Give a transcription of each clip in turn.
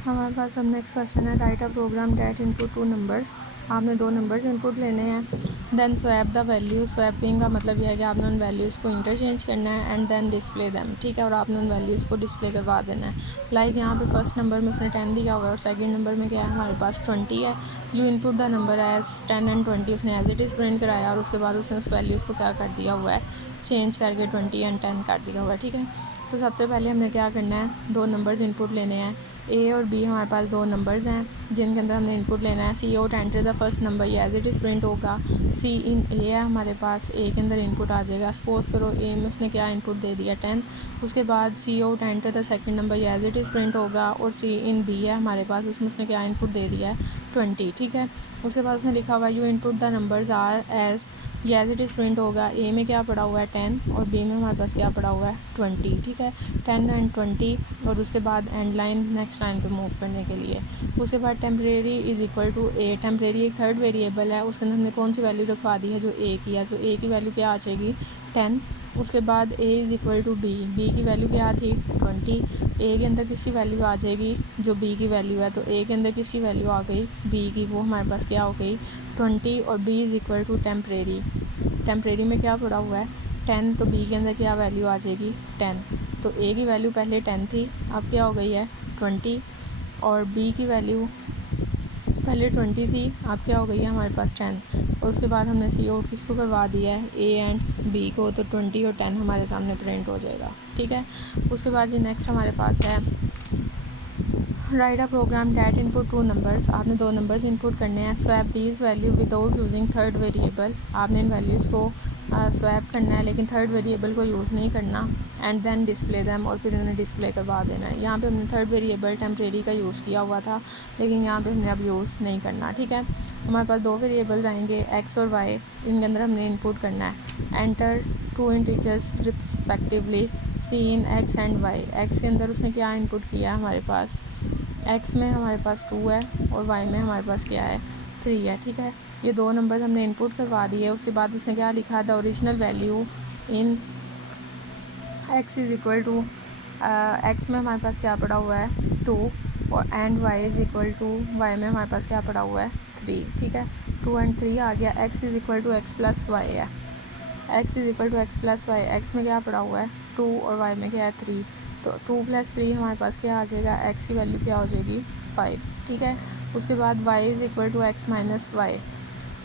हमारे पास अब नेक्स्ट क्वेश्चन है, write a program that input 2 numbers. आपने 2 नंबर्स इनपुट लेने हैं। Then swap the value. Swapping का मतलब यह है कि आपने उन वैल्यूज़ को इंटरचेंज करना है एंड देन डिस्प्ले दैम, ठीक है, और आपने उन वैल्यूज़ को डिस्प्ले करवा देना है। लाइक यहाँ पे फर्स्ट नंबर में उसने 10 दिया हुआ है और सेकंड नंबर में क्या है, हमारे पास 20 है। You input the number as 10 and 20 उसने एज इट इज़ प्रिंट कराया और उसके बाद उसने उस वैल्यूज़ को क्या कर दिया हुआ है, चेंज करके 20 एंड 10 कर दिया हुआ है, ठीक है। तो सबसे पहले हमने क्या करना है, 2 नंबर्स इनपुट लेने हैं। ए और बी हमारे पास 2 नंबर्स हैं जिनके अंदर हमने इनपुट लेना है। Cout enter the first number, ये एज इट इज़ प्रिंट होगा। सी इन ए है हमारे पास, ए के अंदर इनपुट आ जाएगा। सपोज करो ए में उसने क्या इनपुट दे दिया 10। उसके बाद cout enter the second number, ये एज इट इज़ प्रिंट होगा। और सी इन बी है हमारे पास, उसमें उसने क्या इनपुट दे दिया है 20, ठीक है। उसके बाद उसने लिखा हुआ है you input the numbers are as, ये एज इट इज़ प्रिंट होगा। ए में क्या पड़ा हुआ है 10 और बी में हमारे पास क्या पड़ा हुआ है 20, ठीक है। 10 एंड 20 और उसके बाद एंड लाइन नेक्स्ट लाइन पे मूव करने के लिए। उसके बाद temporary is equal to a. Temporary एक थर्ड वेरिएबल है, उसके अंदर हमने कौन सी वैल्यू रखवा दी है, जो ए की है, तो ए की वैल्यू क्या आ जाएगी 10। उसके बाद a is equal to b, b की वैल्यू क्या थी 20। ए के अंदर किसकी वैल्यू आ जाएगी, जो बी की वैल्यू है, तो ए के अंदर किसकी वैल्यू आ गई बी की, वो हमारे पास क्या हो गई 20। और b is equal to temporary, temporary में क्या पड़ा हुआ है 10, तो बी के अंदर क्या वैल्यू आ जाएगी 10। तो ए की वैल्यू पहले 10 थी, अब क्या हो गई है 20। और बी की वैल्यू पहले 20 थी, अब क्या हो गई है हमारे पास 10। और उसके बाद हमने सी आउट किसको करवा दिया है, ए एंड बी को, तो 20 और 10 हमारे सामने प्रिंट हो जाएगा, ठीक है। उसके बाद जी नेक्स्ट हमारे पास है, write a program that input 2 numbers. आपने 2 नंबर्स इनपुट करने हैं। Swap these value without using third variable, आपने इन वैल्यूज़ को स्वैप करना है लेकिन थर्ड वेरिएबल को यूज़ नहीं करना। एंड देन डिस्प्ले दैम, और फिर उन्हें डिस्प्ले करवा देना है। यहाँ पे हमने थर्ड वेरिएबल टेम्परेरी का यूज़ किया हुआ था लेकिन यहाँ पे हमने अब यूज़ नहीं करना, ठीक है। हमारे पास 2 वेरिएबल्स आएंगे एक्स और वाई, इनके अंदर हमने इनपुट करना है। Enter 2 integers respectively cin x and y. X के अंदर उसने क्या इनपुट किया है हमारे पास, एक्स में हमारे पास 2 है और वाई में हमारे पास क्या है 3 है, ठीक है। ये 2 नंबर्स हमने इनपुट करवा दिए। उसके बाद उसने क्या लिखा, the original value in x is equal to, x में हमारे पास क्या पड़ा हुआ है 2 और and y is equal to, y में हमारे पास क्या पड़ा हुआ है 3, ठीक है। 2 एंड 3 आ गया। X is equal to x plus y है, x is equal to x plus y. X में क्या पड़ा हुआ है 2 और वाई में क्या है 3, तो 2 + 3 हमारे पास क्या आ जाएगा, एक्स की वैल्यू क्या हो जाएगी 5, ठीक है। उसके बाद y is equal to x minus y.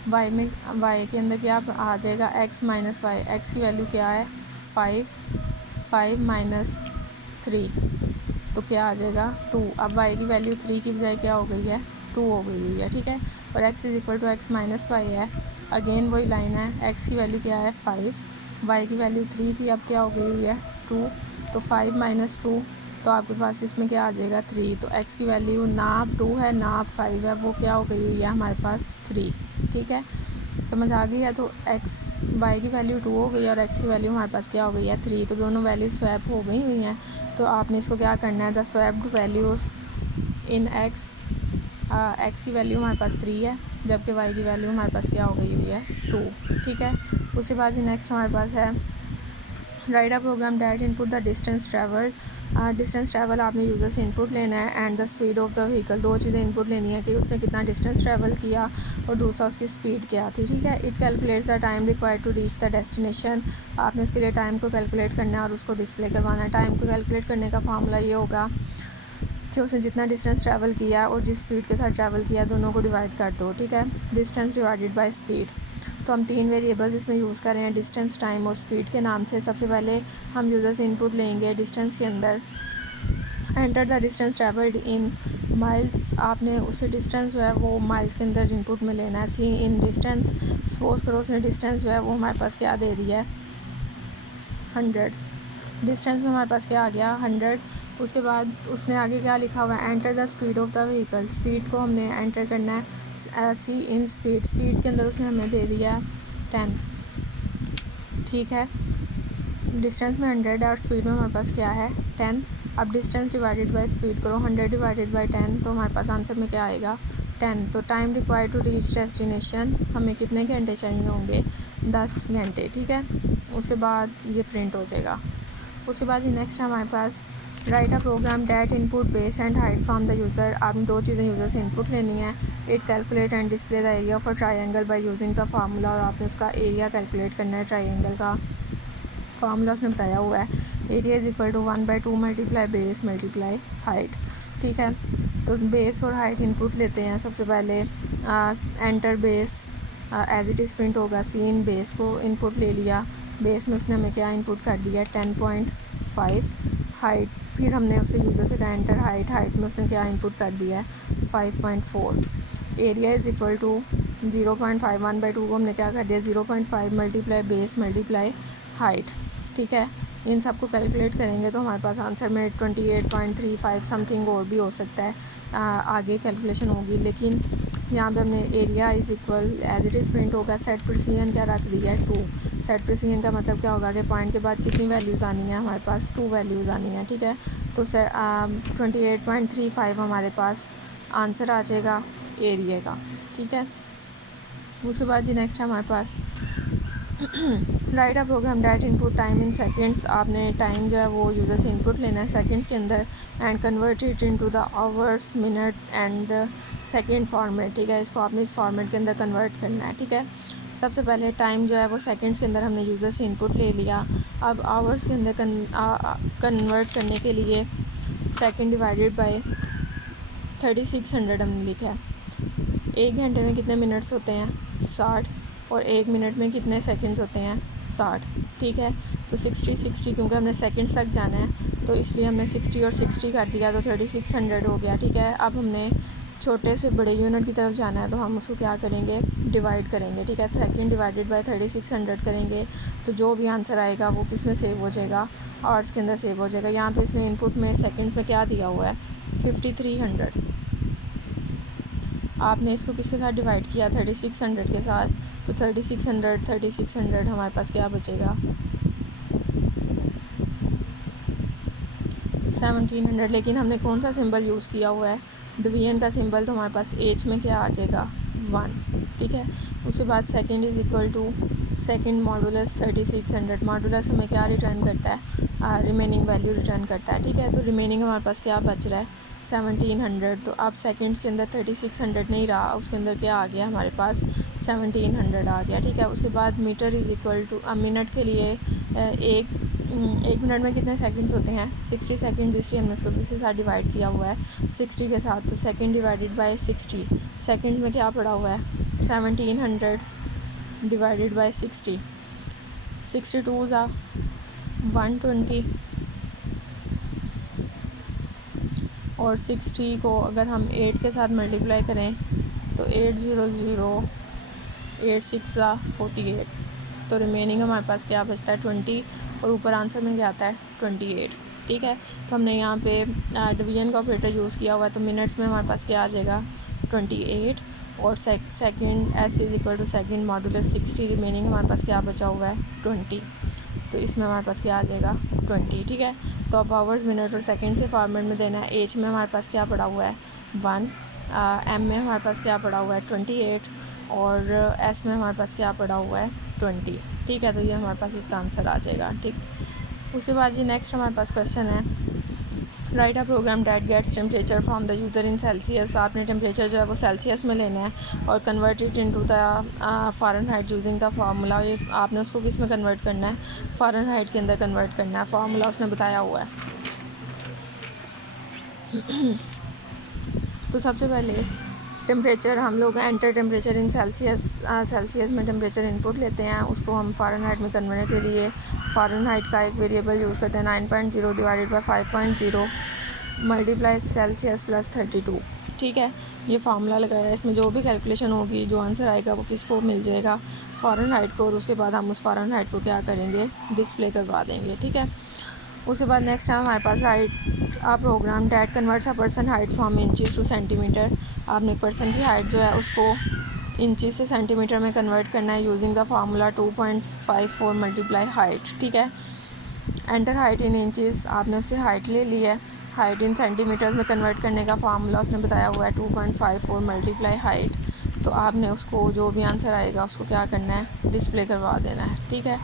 Y में, वाई के अंदर क्या आ जाएगा x माइनस वाई। एक्स की वैल्यू क्या है 5, 5 माइनस 3, तो क्या आ जाएगा 2। अब y की वैल्यू 3 की बजाय क्या हो गई है 2 हो गई हुई है, ठीक है। और x is equal to x minus y है। अगेन वही लाइन है, x की वैल्यू क्या है 5, y की वैल्यू 3 थी, अब क्या हो गई हुई है 2, तो 5 माइनस 2, तो आपके पास इसमें क्या आ जाएगा 3। तो x की वैल्यू ना अब 2 है ना अब 5 है, वो क्या हो गई हुई है हमारे पास 3, ठीक है। समझ आ गई है। तो x, y की वैल्यू 2 हो गई और x की वैल्यू हमारे पास क्या हो गई है 3, तो दोनों वैल्यू स्वैप हो गई हुई हैं। तो आपने इसको क्या करना है, the swapped values in x, x की वैल्यू हमारे पास 3 है जबकि y की वैल्यू हमारे पास क्या हो गई हुई है 2, ठीक है। उसके बाद जी नेक्स्ट हमारे पास है, write a program that input the distance travelled. Distance travel आपने यूज़र से इनपुट लेना है and the speed of the vehicle. 2 चीज़ें इनपुट लेनी है कि उसने कितना डिस्टेंस ट्रैवल किया और दूसरा उसकी स्पीड क्या थी, ठीक है। It calculates the time required to reach the destination. आपने उसके लिए टाइम को कैलकुलेट करना है और उसको डिस्प्ले करवाना है। टाइम को कैलकुलेट करने का फार्मूला ये होगा कि उसने जितना डिस्टेंस ट्रैवल किया और जिस स्पीड के साथ ट्रैवल किया दोनों को डिवाइड कर दो, ठीक है। Distance divided by speed. तो हम 3 वेरिएबल्स इसमें यूज़ कर रहे हैं, डिस्टेंस, टाइम और स्पीड के नाम से। सबसे पहले हम यूज़र से इनपुट लेंगे डिस्टेंस के अंदर, enter the distance travelled in miles. आपने उसे डिस्टेंस जो है वो माइल्स के अंदर इनपुट में लेना है। सी इन डिस्टेंस, सपोज करो उसने डिस्टेंस जो है वो हमारे पास क्या दे दिया है 100। डिस्टेंस में हमारे पास क्या आ गया 100। उसके बाद उसने आगे क्या लिखा हुआ है, enter the speed of the vehicle. Speed को हमने एंटर करना है, सी इन स्पीड। स्पीड के अंदर उसने हमें दे दिया 10, ठीक है। डिस्टेंस में 100 है और स्पीड में हमारे पास क्या है 10। अब डिस्टेंस डिवाइडेड बाय स्पीड करो, 100 डिवाइडेड बाय 10, तो हमारे पास आंसर में क्या आएगा 10। तो time required to reach destination, हमें कितने घंटे चाहिए होंगे 10 घंटे, ठीक है। उसके बाद ये प्रिंट हो जाएगा। उसके बाद नेक्स्ट हमारे पास write a program that input base and height from the user. आपने दो चीज़ें यूज़र से इनपुट लेनी है। It calculate and display the area for triangle by using the formula, और आपने उसका एरिया कैलकुलेट करना है ट्राइंगल का। फार्मूला उसने बताया हुआ है, area is equal to 1/2 multiply base multiply height. ठीक है, तो बेस और हाइट इनपुट लेते हैं। सबसे पहले enter base as it is print होगा, सीन बेस को इनपुट ले लिया। बेस में उसने हमें क्या इनपुट कर दिया, 10.5। हाइट फिर हमने उससे यूज़र से कहा एंटर हाइट, हाइट में उसने क्या इनपुट कर दिया है 5.4। एरिया इज़ इक्वल टू 0.5, 1/2 को हमने क्या कर दिया 0.5 मल्टीप्लाई बेस मल्टीप्लाई हाइट। ठीक है, इन सब को कैलकुलेट करेंगे तो हमारे पास आंसर में 28.35 समथिंग और भी हो सकता है, आगे कैलकुलेशन होगी। लेकिन यहाँ पे हमने area is equal as it is print होगा। सेट प्रिसीजन क्या रख दिया है 2। सेट प्रिसीजन का मतलब क्या होगा कि पॉइंट के बाद कितनी वैल्यूज़ आनी है, हमारे पास 2 वैल्यूज़ आनी है। ठीक है, तो 28.35 हमारे पास आंसर आ जाएगा एरिया का। ठीक है, उसके बाद जी नेक्स्ट है हमारे पास write a program that input time in seconds. आपने टाइम जो है वो यूज़र से इनपुट लेना है सेकंड्स के अंदर, and convert it into the hours minute and second format. ठीक है, इसको आपने इस फॉर्मेट के अंदर कन्वर्ट करना है। ठीक है, सबसे पहले टाइम जो है वो सेकंड्स के अंदर हमने यूज़र से इनपुट ले लिया। अब आवर्स के अंदर कन्वर्ट करने के लिए सेकंड डिवाइडेड बाय 3600 हमने लिखा है। 1 घंटे में कितने मिनट्स होते हैं 60, और 1 मिनट में कितने सेकंड्स होते हैं 60। ठीक है, तो 60 क्योंकि हमने सेकंड्स तक जाना है तो इसलिए हमने 60 और 60 कर दिया तो 3600 हो गया। ठीक है, अब हमने छोटे से बड़े यूनिट की तरफ जाना है तो हम उसको क्या करेंगे, डिवाइड करेंगे। ठीक है, सेकंड डिवाइडेड बाय 3600 करेंगे तो जो भी आंसर आएगा वो किस में सेव हो जाएगा, आवर्स के अंदर सेव हो जाएगा। यहाँ पे इसने इनपुट में सेकंड्स में क्या दिया हुआ है 5300। आपने इसको किसके साथ डिवाइड किया 3600 के साथ, तो 3600 हमारे पास क्या बचेगा 1700। लेकिन हमने कौन सा सिंबल यूज़ किया हुआ है डिवीजन का सिंबल, तो हमारे पास एच में क्या आ जाएगा 1। ठीक है, उसके बाद second is equal to second modulus 3600। Modulus हमें क्या रिटर्न करता है, रिमेनिंग वैल्यू रिटर्न करता है। ठीक है, तो रिमेनिंग हमारे पास क्या बच रहा है 1700। तो अब सेकंड्स के अंदर 3600 नहीं रहा, उसके अंदर क्या आ गया हमारे पास 1700 आ गया। ठीक है, उसके बाद meter is equal to minute के लिए एक मिनट में कितने सेकंड्स होते हैं 60 सेकंड्स, इसलिए हमने उसको किसी के साथ डिवाइड किया हुआ है 60 के साथ। तो सेकंड डिवाइडेड बाय 60, सेकंड में क्या पड़ा हुआ है 1700 डिवाइडेड बाय 60, 62 ज़ा 120, और 60 को अगर हम 8 के साथ मल्टीप्लाई करें तो 800 86 ज़ा 48, तो रिमेनिंग हमारे पास क्या बचता है 20, और ऊपर आंसर में क्या आता है 28। ठीक है, तो हमने यहाँ पे डिवीजन का ऑपरेटर यूज़ किया हुआ है, तो मिनट्स में हमारे पास क्या आ जाएगा 28, और seconds is equal to second modulus 60, remaining हमारे पास क्या बचा हुआ है 20, तो इसमें हमारे पास क्या आ जाएगा 20। ठीक है, तो अब आवर्स मिनट और सेकंड से फॉर्मेट में देना है। एच में हमारे पास क्या पड़ा हुआ है 1, एम में हमारे पास क्या पड़ा हुआ है 28, और एस में हमारे पास क्या पड़ा हुआ है 20। ठीक है, तो ये हमारे पास इसका आंसर आ जाएगा। ठीक, उसके बाद जी नेक्स्ट हमारे पास क्वेश्चन है write a program that gets temperature from the user in Celsius. आपने टेम्परेचर जो है वो सेल्सियस में लेना है और convert it into the Fahrenheit using the formula. ये आपने उसको किस में कन्वर्ट करना है फ़ारेनहाइट के अंदर कन्वर्ट करना है, फार्मूला उसने बताया हुआ है। तो सबसे पहले टेम्परेचर हम लोग enter temperature in Celsius, Celsius में टेम्परेचर इनपुट लेते हैं, उसको हम फ़ारेनहाइट में कन्वर्ट के लिए फ़ारेनहाइट का एक वेरिएबल यूज़ करते हैं 9.0 divided by 5.0 multiply Celsius plus 32। ठीक है, ये फार्मूला लगाया है, इसमें जो भी कैलकुलेशन होगी जो आंसर आएगा वो किसको मिल जाएगा फ़ारेनहाइट को, और उसके बाद हम उस फ़ारेनहाइट को क्या करेंगे डिस्प्ले करवा देंगे। ठीक है, उसके बाद नेक्स्ट है हमारे पास write a program that converts a person height from inches to centimetre. आपने पर्सन की हाइट जो है उसको इंचज़ से सेंटीमीटर में कन्वर्ट करना है using the formula 2.54 multiply height. ठीक है, एंटर हाइट इन इंचज़, आपने उससे हाइट ले ली है, हाइट इन सेंटीमीटर्स में कन्वर्ट करने का फार्मूला उसने बताया हुआ है 2.54 मल्टीप्लाई हाइट। तो आपने उसको जो भी आंसर आएगा उसको क्या करना है डिस्प्ले करवा देना है। ठीक है,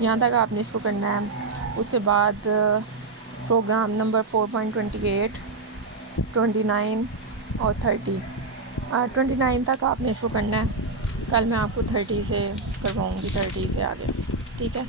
यहाँ तक आपने इसको करना है। उसके बाद प्रोग्राम नंबर 4.28, 29 और 30। 29 तक आपने इसको करना है। कल मैं आपको 30 से करवाऊँगी, 30 से आगे, ठीक है।